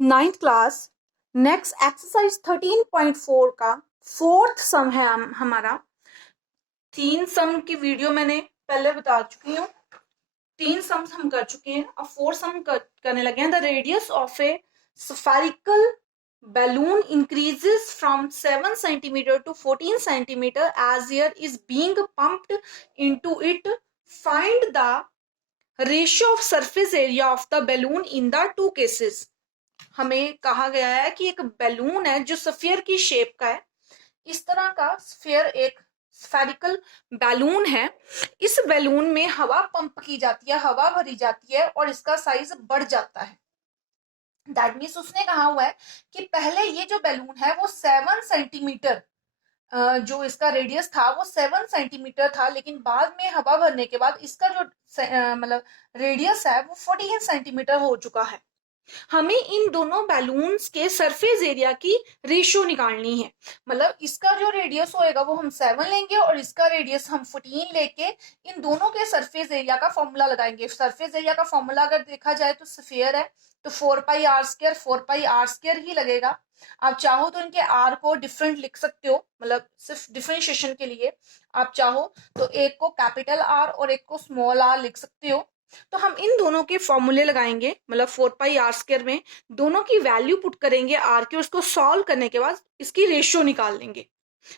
Ninth class next exercise 13.4 का fourth सम है हमारा। 3 सम की वीडियो मैंने पहले बता चुकी हूँ, 3 सम्स हम कर चुके हैं। अब 4 सम करने लगे हैं। The radius of A spherical balloon increases from 7 centimeter to 14 centimeter as air is being pumped into it. Find the ratio of surface area of the balloon in the two cases. हमें कहा गया है कि एक balloon है जो sphere की shape का है। इस तरह का स्फीयर एक स्फेरिकल बैलून है। इस बैलून में हवा पंप की जाती है, हवा भरी जाती है और इसका साइज बढ़ जाता है। दैट मीन्स उसने कहा हुआ है कि पहले ये जो बैलून है वो 7 सेंटीमीटर, जो इसका रेडियस था वो 7 सेंटीमीटर था, लेकिन बाद में हवा भरने के बाद इसका जो मतलब रेडियस है वो 14 सेंटीमीटर हो चुका है। हमें इन दोनों बैलून्स के सरफेस एरिया की रेशियो निकालनी है। मतलब इसका जो रेडियस होएगा वो हम 7 लेंगे और इसका रेडियस हम 14 लेके इन दोनों के सरफेस एरिया का फॉर्मूला लगाएंगे। सरफेस एरिया का फॉर्मूला अगर देखा जाए तो स्फीयर है तो 4 पाई r ही लगेगा। आप चाहो तो इनके r को डिफरेंट लिख सकते हो, मतलब सिर्फ डिफरेंशिएशन के लिए आप चाहो तो एक को कैपिटल R और एक को स्मॉल r लिख सकते हो। तो हम इन दोनों के फॉर्मूले लगाएंगे, मतलब 4 पाई r² में दोनों की वैल्यू पुट करेंगे r की, उसको सॉल्व करने के बाद इसकी रेशियो निकाल लेंगे।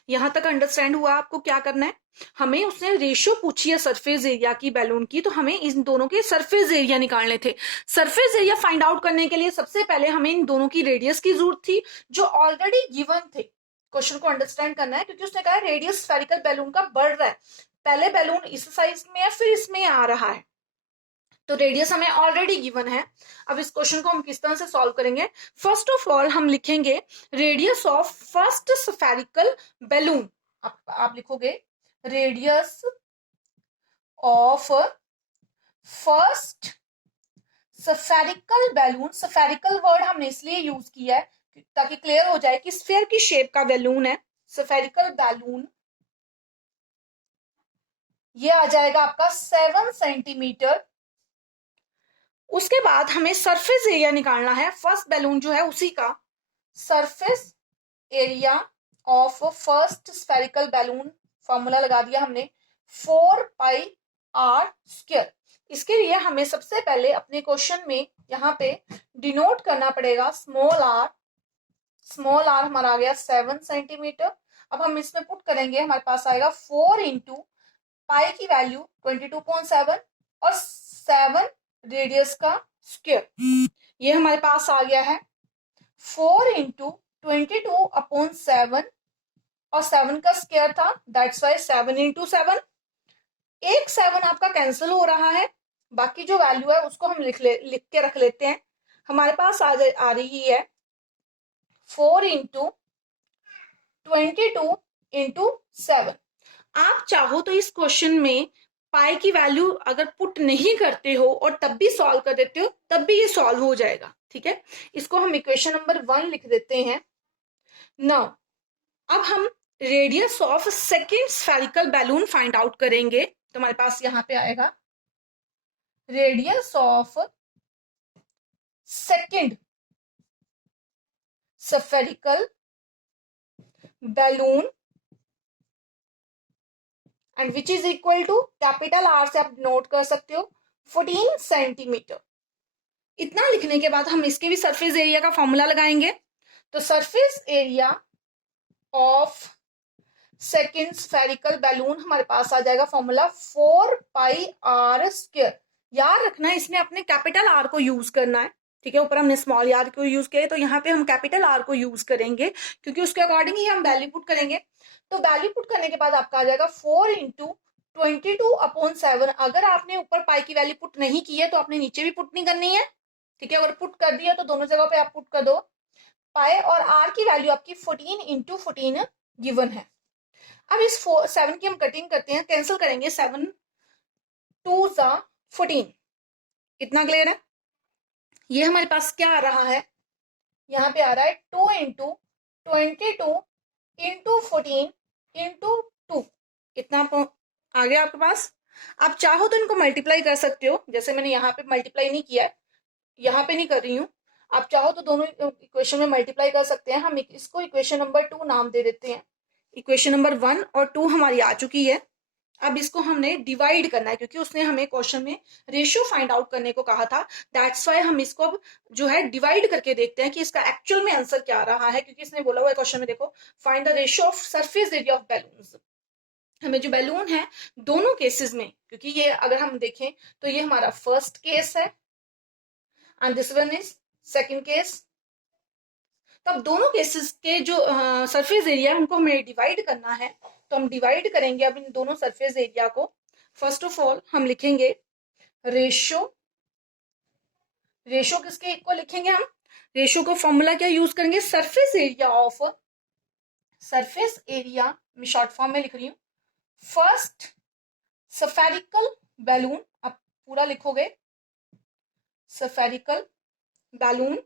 यहां तक अंडरस्टैंड हुआ आपको क्या करना है? हमें उसने रेशियो पूछी है सरफेस एरिया की बैलून की, तो हमें इन दोनों के सरफेस एरिया निकालने थे। सरफेस एरिया फाइंड आउट करने के लिए सबसे पहले हमें इन दोनों की रेडियस की जरूरत थी जो ऑलरेडी गिवन थे। क्वेश्चन को अंडरस्टैंड करना है क्योंकि उसने कहा रेडियस स्फेरिकल बैलून का बढ़ रहा है। पहले बैलून इस साइज में है, फिर इसमें आ रहा है, तो रेडियस हमें ऑलरेडी गिवन है। अब इस क्वेश्चन को हम किस तरह से सॉल्व करेंगे? फर्स्ट ऑफ ऑल हम लिखेंगे radius of first spherical balloon. आप लिखोगे radius of first spherical balloon. Spherical word हमने इसलिए यूज किया है ताकि क्लियर हो जाए कि स्फीयर की शेप का बैलून है स्फेरिकल बैलून। ये आ जाएगा आपका 7 सेंटीमीटर। उसके बाद हमें सरफेस एरिया निकालना है फर्स्ट बैलून जो है उसी का। Surface area of first spherical balloon formula लगा दिया हमने 4 पाई r²। इसके लिए हमें सबसे पहले अपने क्वेश्चन में यहाँ पे डिनोट करना पड़ेगा स्मॉल r। स्मॉल r हमारा आ गया 7 सेंटीमीटर। अब हम इसमें पुट करेंगे, हमारे पास आएगा 4 इंटू पाई की वैल्यू 22.7 और 7 रेडियस का स्क्वायर। ये हमारे पास आ गया है 4 इंटू 22/7 और 7 का स्क्वायर था, दैट्स वाई 7 इंटू 7। एक 7 आपका कैंसिल हो रहा है, बाकी जो वैल्यू है उसको हम लिख के रख लेते हैं। हमारे पास आ रही है 4 इंटू 22 इंटू 7। आप चाहो तो इस क्वेश्चन में पाई की वैल्यू अगर पुट नहीं करते हो और तब भी सॉल्व कर देते हो तब भी ये सॉल्व हो जाएगा, ठीक है। इसको हम इक्वेशन नंबर 1 लिख देते हैं। नाउ अब हम radius of second spherical balloon find out करेंगे। तो हमारे पास यहां पे आएगा radius of second spherical balloon and which is equal to capital R से आप नोट कर सकते हो 14 सेंटीमीटर। इतना लिखने के बाद हम इसके भी सरफेस एरिया का फॉर्मूला लगाएंगे। तो surface area of second spherical balloon हमारे पास आ जाएगा फॉर्मूला 4 पाई r²। याद रखना इसमें अपने कैपिटल R को यूज करना है, ठीक है। ऊपर हमने स्मॉल r को यूज किया, तो यहाँ पे हम कैपिटल R को यूज करेंगे क्योंकि उसके अकॉर्डिंग ही हम वैल्यू पुट करेंगे। तो वैल्यू पुट करने के बाद आपका आ जाएगा 4 इंटू 22/7। अगर आपने ऊपर पाई की वैल्यू पुट नहीं की है तो आपने नीचे भी पुट नहीं करनी है, ठीक है। अगर पुट कर दिया तो दोनों जगह पे आप पुट कर दो। पाई और r की वैल्यू आपकी 14 इंटू 14 गिवन है। अब इस 7 की हम कटिंग करते हैं, कैंसिल करेंगे। 7 2 14। इतना क्लियर है? ये हमारे पास क्या आ रहा है, यहाँ पे आ रहा है 2 इंटू 22 इंटू 14 इंटू 2। इतना आ गया आपके पास। आप चाहो तो इनको मल्टीप्लाई कर सकते हो, जैसे मैंने यहाँ पे मल्टीप्लाई नहीं किया है, यहाँ पे नहीं कर रही हूँ। आप चाहो तो दोनों इक्वेशन में मल्टीप्लाई कर सकते हैं। हम इसको इक्वेशन नंबर 2 नाम दे देते हैं। इक्वेशन नंबर 1 और 2 हमारी आ चुकी है। अब इसको हमने डिवाइड करना है, क्योंकि उसने हमें क्वेश्चन में रेशियो फाइंड आउट करने को कहा था। दैट्स वाई हम इसको अब जो है डिवाइड करके देखते हैं कि इसका एक्चुअल में आंसर क्या आ रहा है, क्योंकि इसने बोला हुआ है क्वेश्चन में, देखो find the ratio of surface area of balloons. हमें जो बैलून है दोनों केसेस में, क्योंकि ये अगर हम देखें तो ये हमारा फर्स्ट केस है and this one is second case. तब दोनों केसेस के जो सरफेस एरिया उनको हमें डिवाइड करना है, तो हम डिवाइड करेंगे अब इन दोनों सरफेस एरिया को। फर्स्ट ऑफ ऑल हम लिखेंगे रेशियो। रेशियो किसके इक्वल लिखेंगे हम? रेशियो का फॉर्मूला क्या यूज करेंगे? Surface area of, surface area में शॉर्ट फॉर्म में लिख रही हूं, फर्स्ट स्फेरिकल बैलून। आप पूरा लिखोगे spherical balloon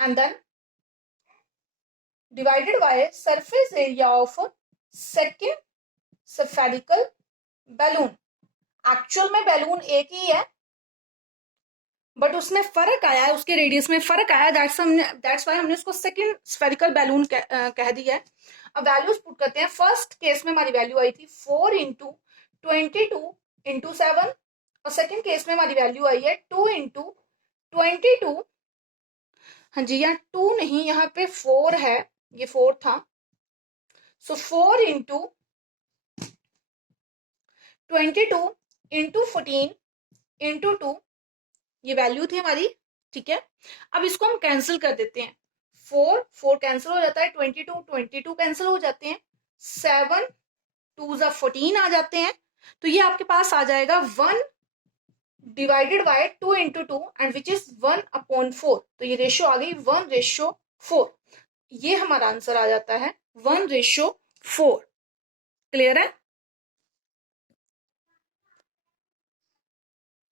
and then divided by surface area of second spherical balloon। Actual में बैलून एक ही है, बट उसमें फर्क आया है, उसके रेडियस में फर्क आया, दैट्स वाई हमने उसको सेकंड स्फेरिकल बैलून कह दिया है। अब वैल्यूज पुट करते हैं। फर्स्ट केस में हमारी वैल्यू आई थी 4 इंटू 22 इंटू 7, और सेकंड केस में हमारी वैल्यू आई है 2 इंटू 22। हाँ जी, यहाँ 2 नहीं, यहाँ पे 4 है, ये 4 था। सो 4 इंटू 22 इंटू 14 इंटू 2, ये वैल्यू थी हमारी। ठीक है, अब इसको हम कैंसिल कर देते हैं। 4 कैंसिल हो जाता है, 22 कैंसिल हो जाते हैं, 7 2 14 आ जाते हैं। तो ये आपके पास आ जाएगा 1 divided by 2 into 2 and which is 1/4। तो ये रेशियो आ गई 1:4। ये हमारा आंसर आ जाता है 1:4। क्लियर है?